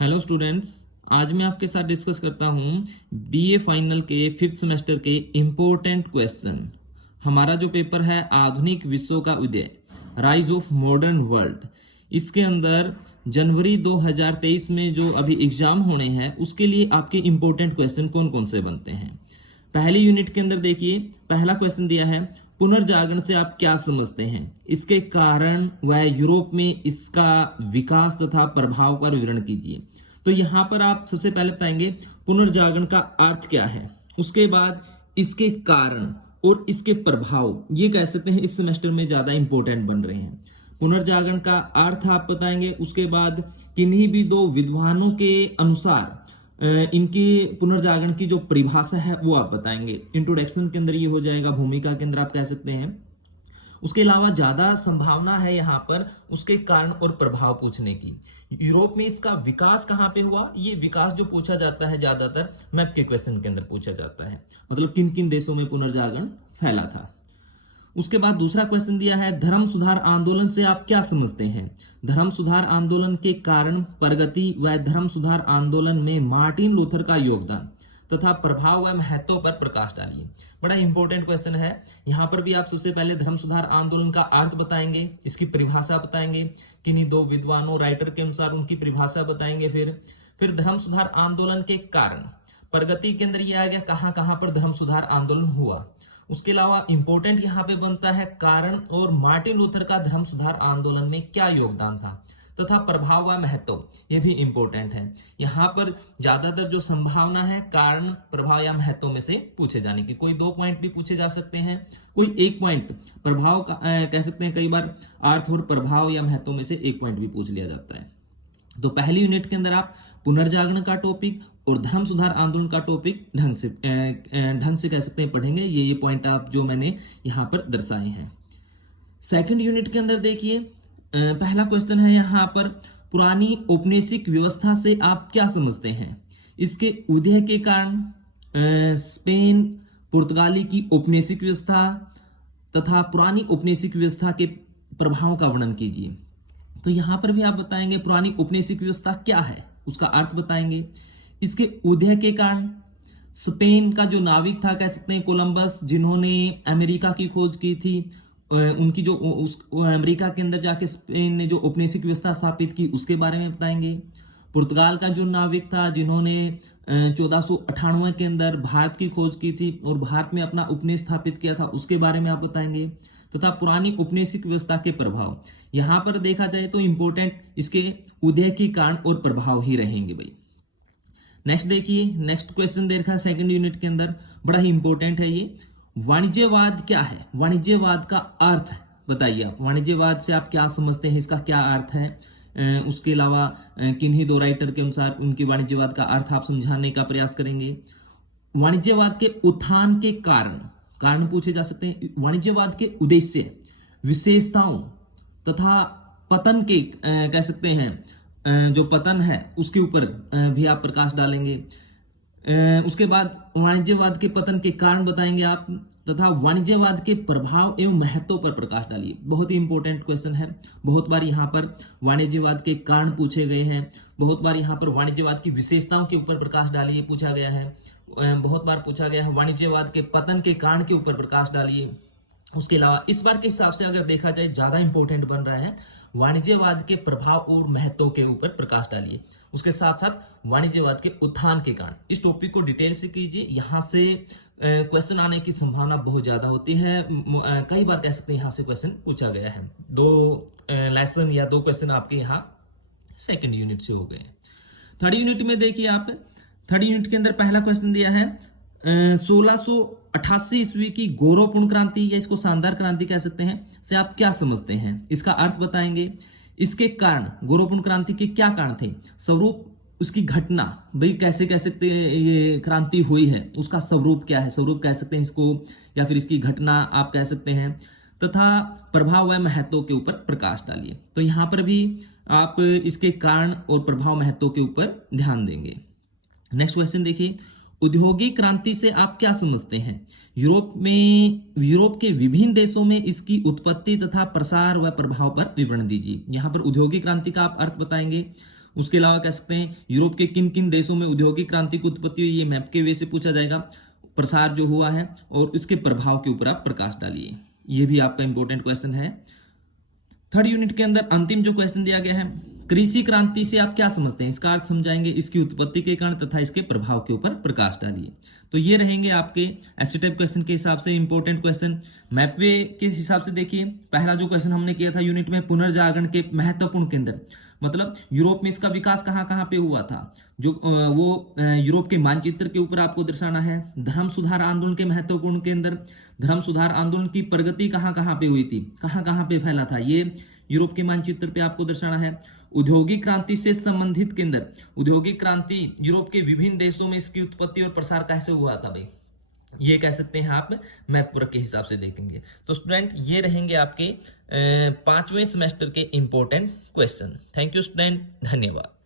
Hello students. आज मैं आपके साथ डिस्कस करता हूं बीए फाइनल के 5th सेमेस्टर के इम्पोर्टेंट क्वेश्चन। हमारा जो पेपर है आधुनिक विश्व का उदय, राइज ऑफ मॉडर्न वर्ल्ड, इसके अंदर जनवरी 2023 में जो अभी एग्जाम होने हैं उसके लिए आपके इम्पोर्टेंट क्वेश्चन कौन कौन से बनते हैं। पहली यूनिट के अंदर देखिए, पहला क्वेश्चन दिया है पुनर्जागरण से आप क्या समझते हैं, इसके कारण व यूरोप में इसका विकास तथा प्रभाव पर विवरण कीजिए। तो यहां पर आप सबसे पहले बताएंगे पुनर्जागरण का अर्थ क्या है, उसके बाद इसके कारण और इसके प्रभाव, ये कह सकते हैं इस सेमेस्टर में ज्यादा इंपॉर्टेंट बन रहे हैं। पुनर्जागरण का अर्थ आप बताएंगे, उसके बाद किन्हीं भी दो विद्वानों के अनुसार इनकी पुनर्जागरण की जो परिभाषा है वो आप बताएंगे। इंट्रोडक्शन के अंदर ये हो जाएगा, भूमिका के अंदर आप कह सकते हैं। उसके अलावा ज्यादा संभावना है यहाँ पर उसके कारण और प्रभाव पूछने की। यूरोप में इसका विकास कहाँ पे हुआ, ये विकास जो पूछा जाता है ज्यादातर मैप के क्वेश्चन के अंदर पूछा जाता है, मतलब किन किन देशों में पुनर्जागरण फैला था। उसके बाद दूसरा क्वेश्चन दिया है धर्म सुधार आंदोलन से आप क्या समझते हैं। धर्म सुधार आंदोलन के कारण, प्रगति व धर्म सुधार आंदोलन में मार्टिन लूथर का योगदान तथा प्रभाव व महत्व पर प्रकाश डालिए। बड़ा इंपॉर्टेंट क्वेश्चन है। यहाँ पर भी आप सबसे पहले धर्म सुधार आंदोलन का अर्थ बताएंगे, इसकी परिभाषा बताएंगे, किन्हीं दो विद्वानों राइटर के अनुसार उनकी परिभाषा बताएंगे। फिर धर्म सुधार आंदोलन के कारण, प्रगति के अंदर यह आ गया कहां कहां पर धर्म सुधार आंदोलन हुआ। उसके अलावा इंपॉर्टेंट यहाँ पे बनता है कारण और मार्टिन लूथर का धर्म सुधार आंदोलन में क्या योगदान था तथा प्रभाव व महत्व, ये भी इंपॉर्टेंट है। यहाँ पर ज्यादातर जो संभावना है कारण, प्रभाव या महत्व में से पूछे जाने की। कोई 2 पॉइंट भी पूछे जा सकते हैं, कोई 1 पॉइंट प्रभाव का कह सकते हैं। कई बार अर्थ और प्रभाव या महत्व में से 1 पॉइंट भी पूछ लिया जाता है। तो पहली यूनिट के अंदर आप पुनर्जागरण का टॉपिक और धर्म सुधार आंदोलन का टॉपिक ढंग से कह सकते हैं पढ़ेंगे। ये पॉइंट आप जो मैंने यहाँ पर दर्शाए हैं। सेकंड यूनिट के अंदर देखिए, पहला क्वेश्चन है यहाँ पर पुरानी औपनिवेशिक व्यवस्था से आप क्या समझते हैं। इसके उदय के कारण स्पेन पुर्तगाली की औपनिवेशिक व्यवस्था तथा पुरानी औपनिवेशिक व्यवस्था के प्रभाव का वर्णन कीजिए। तो यहां पर भी आप बताएंगे पुरानी औपनिवेशिक व्यवस्था क्या है, उसका अर्थ बताएंगे। इसके उदय के कारण स्पेन का जो नाविक था, कह सकते हैं कोलंबस, जिन्होंने अमेरिका की खोज की थी, उनकी जो अमेरिका के अंदर जाके स्पेन ने जो औपनिवेशिक व्यवस्था स्थापित की उसके बारे में बताएंगे। पुर्तगाल का जो नाविक था, जिन्होंने 1498 के अंदर भारत की खोज की थी और भारत में अपना उपनिवेश स्थापित किया था, उसके बारे में आप बताएंगे। तथा पुरानी औपनिवेशिक व्यवस्था के प्रभाव, यहां पर देखा जाए तो इंपॉर्टेंट इसके उदय के कारण और प्रभाव ही रहेंगे भाई। नेक्स्ट देखिए, नेक्स्ट क्वेश्चन देखा सेकंड यूनिट के अंदर, बड़ा ही इंपॉर्टेंट है ये। वाणिज्यवाद क्या है, वाणिज्यवाद का अर्थ बताइए आप। वाणिज्यवाद से आप क्या समझते हैं, इसका क्या अर्थ है। उसके अलावा किन्हीं दो राइटर के अनुसार उनकी वाणिज्यवाद का अर्थ आप समझाने का प्रयास करेंगे। वाणिज्यवाद के उत्थान के कारण पूछे जा सकते हैं। वाणिज्यवाद के उद्देश्य, विशेषताओं तथा पतन के कह सकते हैं जो पतन है उसके ऊपर भी आप प्रकाश डालेंगे। उसके बाद वाणिज्यवाद के पतन के कारण बताएंगे आप, तथा वाणिज्यवाद के प्रभाव एवं महत्व पर प्रकाश डालिए। बहुत ही इंपॉर्टेंट क्वेश्चन है। बहुत बार यहाँ पर वाणिज्यवाद के कारण पूछे गए हैं, बहुत बार यहाँ पर वाणिज्यवाद की विशेषताओं के ऊपर प्रकाश डालिए पूछा गया है, बहुत बार पूछा गया है वाणिज्यवाद के पतन के कारण के ऊपर प्रकाश डालिए। उसके अलावा इस बार के हिसाब से अगर देखा जाए ज्यादा इंपॉर्टेंट बन रहा है वाणिज्यवाद के प्रभाव और महत्व के ऊपर प्रकाश डालिए। उसके साथ साथ वाणिज्यवाद के उत्थान के कारण, इस टॉपिक को डिटेल से कीजिए। यहाँ से क्वेश्चन आने की संभावना बहुत ज्यादा होती है। कई बार कह सकते हैं यहाँ से क्वेश्चन पूछा गया है। 2 लेसन या 2 क्वेश्चन आपके यहाँ सेकेंड यूनिट से हो गए। थर्ड यूनिट में देखिए आप, थर्ड यूनिट के अंदर पहला क्वेश्चन दिया है 1688 ईस्वी की गौरवपूर्ण क्रांति या इसको शानदार क्रांति कह सकते हैं से आप क्या समझते हैं, इसका अर्थ बताएंगे। इसके कारण, गौरवपूर्ण क्रांति के क्या कारण थे, स्वरूप, उसकी घटना, भाई कैसे कह सकते हैं ये क्रांति हुई है, उसका स्वरूप क्या है, स्वरूप कह सकते हैं इसको, या फिर इसकी घटना आप कह सकते हैं, तथा प्रभाव व महत्व के ऊपर प्रकाश डालिए। तो यहां पर भी आप इसके कारण और प्रभाव महत्व के ऊपर ध्यान देंगे। नेक्स्ट क्वेश्चन देखिए, औद्योगिक क्रांति से आप क्या समझते हैं। यूरोप के विभिन्न देशों में इसकी उत्पत्ति तथा प्रसार व प्रभाव पर विवरण दीजिए। यहाँ पर औद्योगिक क्रांति का आप अर्थ बताएंगे। उसके अलावा कह सकते हैं यूरोप के किन किन देशों में औद्योगिक क्रांति की उत्पत्ति हुई, ये मैप के वे से पूछा जाएगा। प्रसार जो हुआ है और इसके प्रभाव के ऊपर आप प्रकाश डालिए, ये भी आपका इंपॉर्टेंट क्वेश्चन है। थर्ड यूनिट के अंदर अंतिम जो क्वेश्चन दिया गया है, कृषि क्रांति से आप क्या समझते हैं, इसका अर्थ समझाएंगे, इसकी उत्पत्ति के कारण तथा इसके प्रभाव के ऊपर प्रकाश डालिए। तो ये रहेंगे आपके ऐसे टाइप क्वेश्चन के हिसाब से इंपॉर्टेंट क्वेश्चन। मैपवे के हिसाब से देखिए, पहला जो क्वेश्चन हमने किया था यूनिट में, पुनर्जागरण के महत्वपूर्ण केंद्र, मतलब यूरोप में इसका विकास कहाँ कहाँ पे हुआ था, जो वो यूरोप के मानचित्र के ऊपर आपको दर्शाना है। धर्म सुधार आंदोलन के महत्वपूर्ण केंद्र, धर्म सुधार आंदोलन की प्रगति कहाँ कहाँ पे हुई थी, कहाँ कहाँ पे फैला था, ये यूरोप के मानचित्र पे आपको दर्शाना है। औद्योगिक क्रांति से संबंधित केंद्र, औद्योगिक क्रांति यूरोप के विभिन्न देशों में इसकी उत्पत्ति और प्रसार कैसे हुआ था भाई, ये कह सकते हैं आप मैप वर्क के हिसाब से देखेंगे। तो स्टूडेंट ये रहेंगे आपके 5वें सेमेस्टर के important question. Thank you student, धन्यवाद।